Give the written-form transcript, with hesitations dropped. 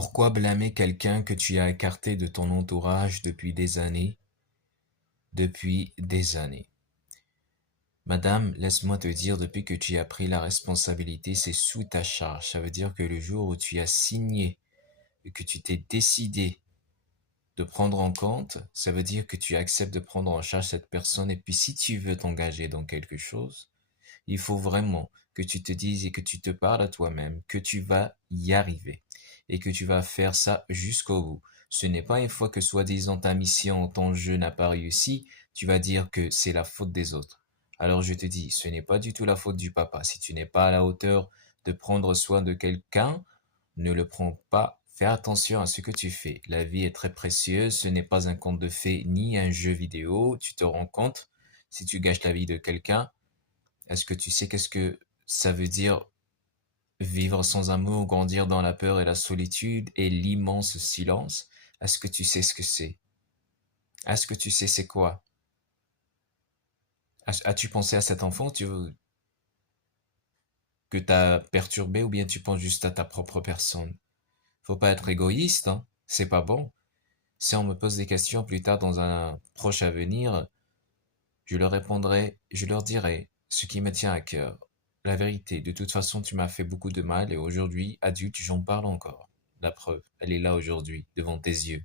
Pourquoi blâmer quelqu'un que tu as écarté de ton entourage depuis des années? Depuis des années. Madame, laisse-moi te dire, depuis que tu as pris la responsabilité, c'est sous ta charge. Ça veut dire que le jour où tu as signé et que tu t'es décidé de prendre en compte, ça veut dire que tu acceptes de prendre en charge cette personne. Et puis si tu veux t'engager dans quelque chose, il faut vraiment que tu te dises et que tu te parles à toi-même que tu vas y arriver et que tu vas faire ça jusqu'au bout. Ce n'est pas une fois que soi-disant ta mission, ton jeu n'a pas réussi, tu vas dire que c'est la faute des autres. Alors je te dis, ce n'est pas du tout la faute du papa. Si tu n'es pas à la hauteur de prendre soin de quelqu'un, ne le prends pas. Fais attention à ce que tu fais. La vie est très précieuse. Ce n'est pas un conte de fées ni un jeu vidéo. Tu te rends compte, si tu gâches la vie de quelqu'un, est-ce que tu sais qu'est-ce que ça veut dire vivre sans amour, grandir dans la peur et la solitude et l'immense silence? Est-ce que tu sais ce que c'est? Est-ce que tu sais c'est quoi? As-tu pensé à cet enfant que t'as perturbé ou bien tu penses juste à ta propre personne? Faut pas être égoïste, hein? C'est pas bon. Si on me pose des questions plus tard dans un proche avenir, je leur répondrai, je leur dirai ce qui me tient à cœur. La vérité, de toute façon, tu m'as fait beaucoup de mal et aujourd'hui, adulte, j'en parle encore. La preuve, elle est là aujourd'hui, devant tes yeux.